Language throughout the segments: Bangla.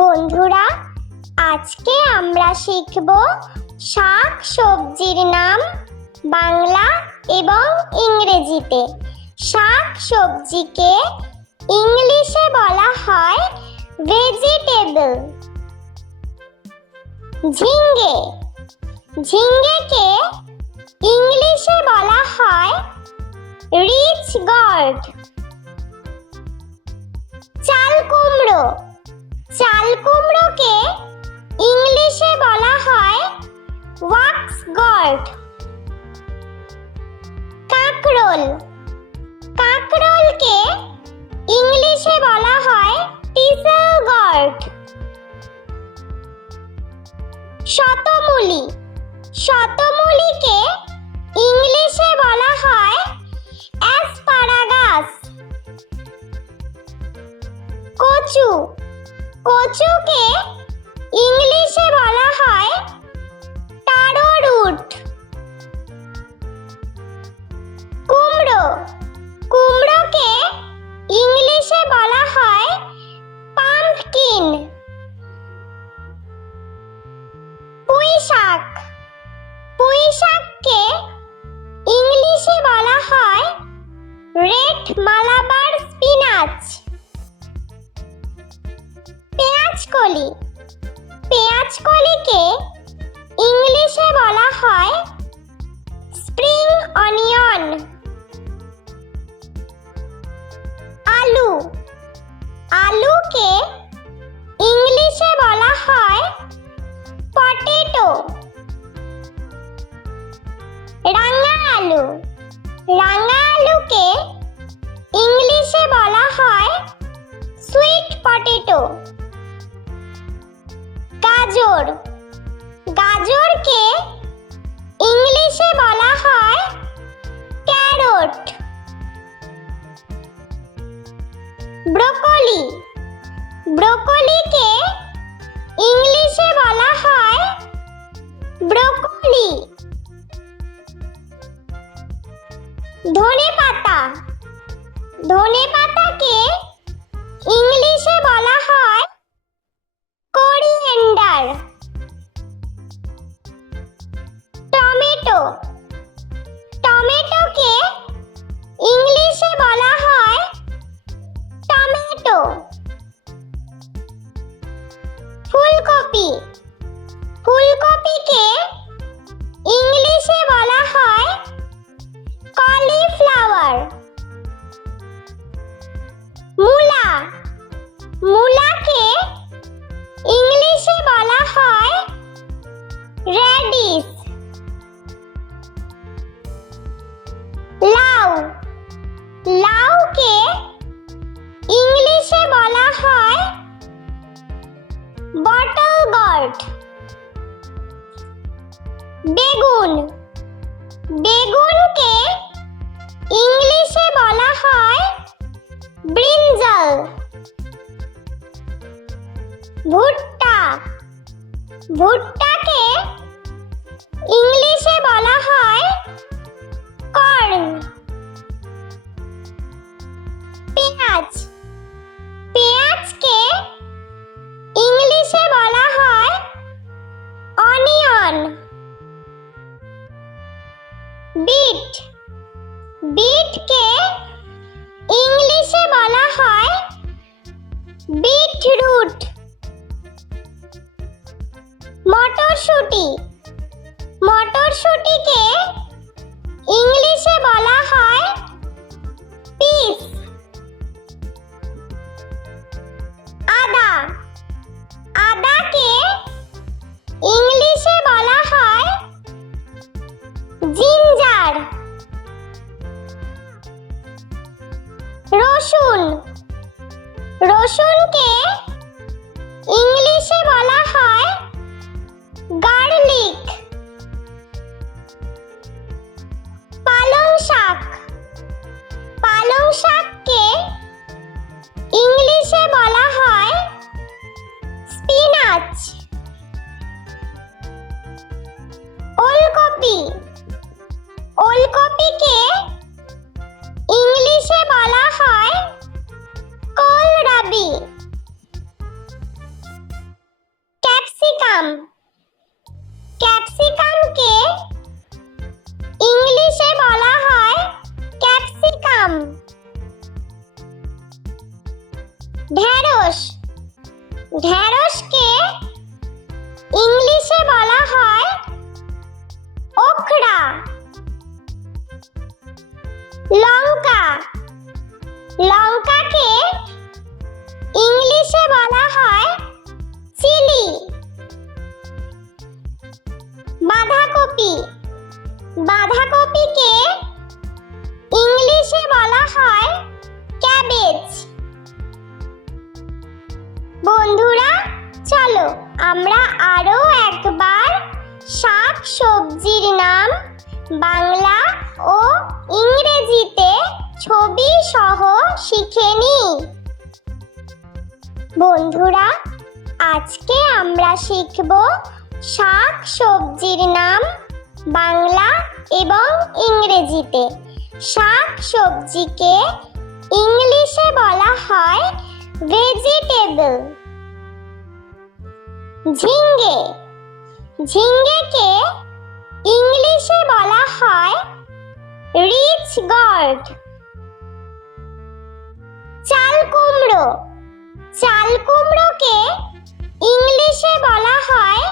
বন্ধুরা, আজকে আমরা শিখব শাক সবজির নাম বাংলা এবং ইংরেজিতে। শাক সবজিকে ইংলিশে বলা হয় ভেজিটেবল। ঝিঙ্গে, ঝিঙ্গেকে ইংলিশে বলা হয় রিচ গর্ড। চাল কুমড়ো, চাল কুমড়োকে ইংলিশে বলা হয় ওয়াক্স গর্ড। কাঁকরোল, কাঁকরোলকে ইংলিশে বলা হয় টিসেল গর্ড। শতমূলি, শতমূলিকে ইংলিশে বলা হয় অ্যাসপারাগাস। কচু, কচুকে ইংলিশে বলা হয় টারো রুট। কুমড়ো, কুমড়োকে ইংলিশে বলা হয় পাম্পকিন। পুঁই শাক, পুঁই শাককে ইংলিশে বলা হয় রেড মালাবার স্পিনাচ। পেঁয়াজকলি, পেঁয়াজকলিকে ইংলিশে বলা হয় স্প্রিং অনিয়ন। আলু, আলুকে ইংলিশে বলা হয় পটেটো। রাঙা আলু, রাঙা আলুকে ইংলিশে বলা হয় সুইট পটেটো। গাজর, গাজরকে ইংলিশে বলা হয় ক্যারট। ব্রোকলি, ব্রোকলিকে ইংলিশে বলা হয় ব্রোকলি। ধনেপাতা, ধনেপাতাকে ইংলিশে বলা হয় কোরিয়েন্ডার। টমেটো, টমেটোকে ইংলিশে বলা হয় টমেটো। ফুলকপি, ফুলকপিকে ইংলিশে বলা হয় কলিফ্লাওয়ার। মূলা, মূলাকে ইংলিশে বলা হয় রেডিশ। লাউ, লাউকে ইংলিশে বলা হয় বটল গর্ড। বেগুন, বেগুনকে ইংলিশে বলা হয় ব্রিনজাল। ভুট্টা, ভুট্টাকে ইংলিশে বলা হয় কর্ন। পেঁয়াজ, পেঁয়াজকে ইংলিশে বলা হয় অনিয়ন। বিট, বিটকে ইংলিশে বলা হয় বিটরুট। মটরশুঁটি, মটরশুঁটিকে ইংলিশে বলা হয় পিস। আদা, আদাকে ইংলিশে বলা হয় জিঞ্জার। রসুন, রসুনকে ইংলিশে বলা হয় গার্লিক। পালং শাক, পালং শাককে ইংলিশে বলা হয় স্পিনাচ। ওলকপি, ওলকপিকে ইংলিশে বলা হয় কোলরাবি। ঢেঁড়স ঢেঁড়সকে ইংলিশে বলা হয় ওকরা। লঙ্কা লঙ্কাকে ইংলিশে বলা হয় চিলি। বাঁধাকপি বাঁধাকপিকে ইংলিশে বলা হয় ক্যাবেজ। বন্ধুরা, চলো আমরা আরো একবার শাক সবজির নাম বাংলা ও ইংরেজিতে ছবি সহ শিখে নিই। বন্ধুরা, আজকে আমরা শিখব শাক সবজির নাম বাংলা এবং ইংরেজিতে। শাক সবজিকে ইংলিশে বলা হয় ভেজিটেবল। ঝিঙ্গে ঝিঙ্গেকে ইংলিশে বলা হয় রিচ গর্ড। চাল কুমড়োকে ইংলিশে বলা হয়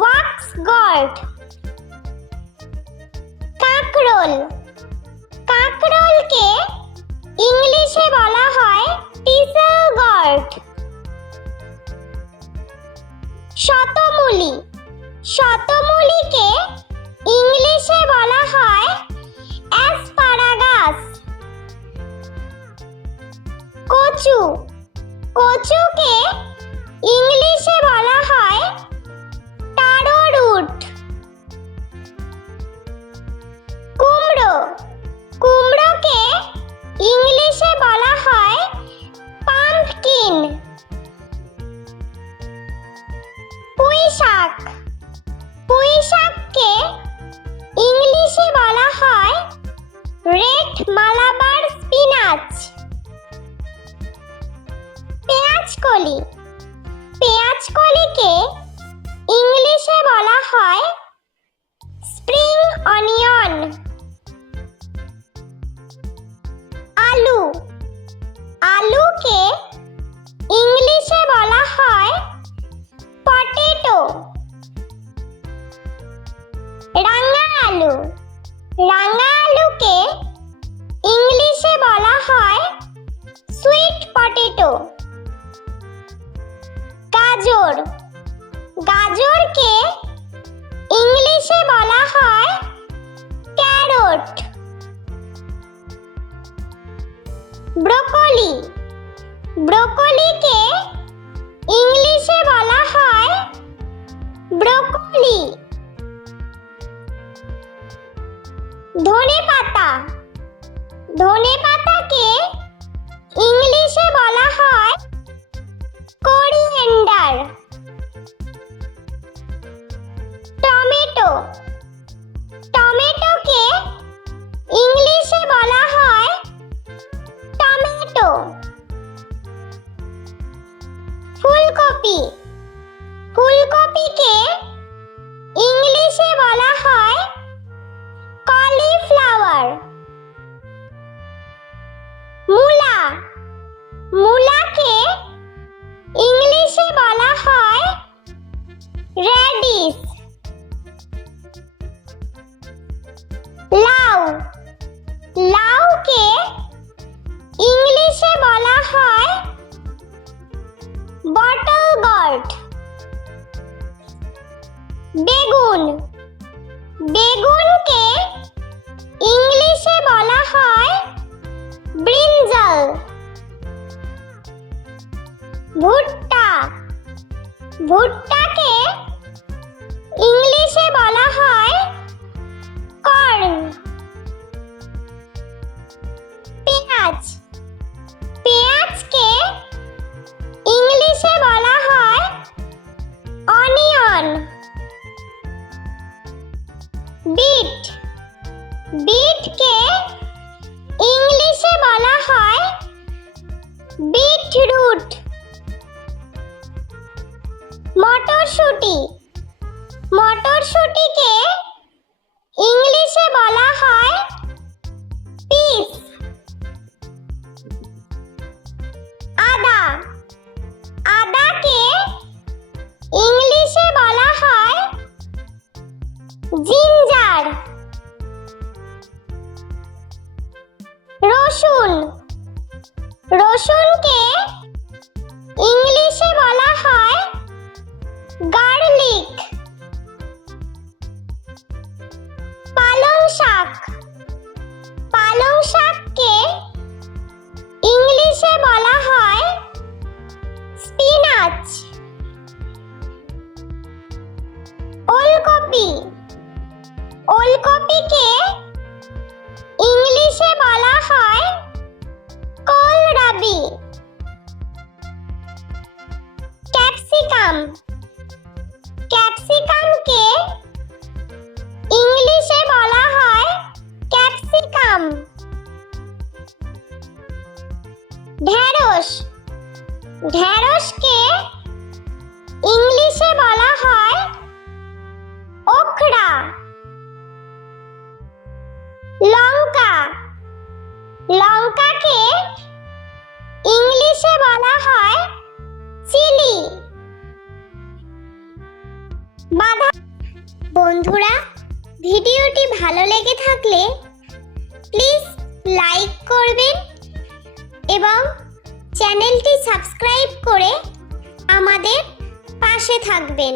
ওয়াক্স গর্ড। কাঁকরোলকে ইংলিশে বলা হয় টিসেল গর্ড। শতমূলিকে ইংলিশে বলা হয় অ্যাসপারাগাস। কচুকে ইংলিশে বলা হয় টারো রুট। কুমড়োকে ইংলিশে বলা হয় পাম্পকিন। পুঁইশাককে ইংলিশে বলা হয় রেড মালাবার স্পিনাচ। পেঁয়াজকলিকে ইংলিশে বলা হয় স্প্রিং অনিয়ন। আলুকে ইংলিশে বলা হয় পটেটো। রাঙা আলুকে ইংলিশে বলা হয় সুইট পটেটো। গাজরকে ইংলিশে বলা হয় ক্যারট। ব্রোকলিকে ইংলিশে বলা হয় ব্রোকলি। ধনেপাতাকে ইংলিশে বলা হয় কোরিয়েন্ডার। টমেটোকে ইংলিশে বলা হয় টমেটো। ফুলকপিকে ইংলিশে বলা হয় কলিফ্লাওয়ার। মূলাকে ইংলিশে বলা হয় রেডিশ। লাউকে ইংলিশে বলা হয় বটল গর্ড। বেগুনকে ইংলিশে বলা হয় ব্রিনজাল। ভুট্টাকে ইংলিশে বলা হয় কর্ন। পেঁয়াজকে ইংলিশে বলা হয় অনিয়ন। বিটকে ইংলিশে বলা হয় বিটরুট। মটরশুঁটিকে ইংলিশে বলা হয় পিস। আদা রসুনকে ইংলিশে বলা হয় গার্লিক। পালং শাক, পালং শাককে ইংলিশে বলা হয় স্পিনাচ। ওলকপি, ওলকপিকে ইংলিশে বলা হয় কোলরাবি। ক্যাপসিকাম, ক্যাপসিকামকে ইংলিশে বলা হয় ক্যাপসিকাম। ঢেঁড়স, ঢেঁড়সকে ইংলিশে বলা হয় ওকরা। লঙ্কা, লঙ্কাকে ইংলিশে বলা হয় চিলি। বাঁধা। বন্ধুরা, ভিডিওটি ভালো লেগে থাকলে প্লিজ লাইক করবেন এবং চ্যানেলটি সাবস্ক্রাইব করে আমাদের পাশে থাকবেন।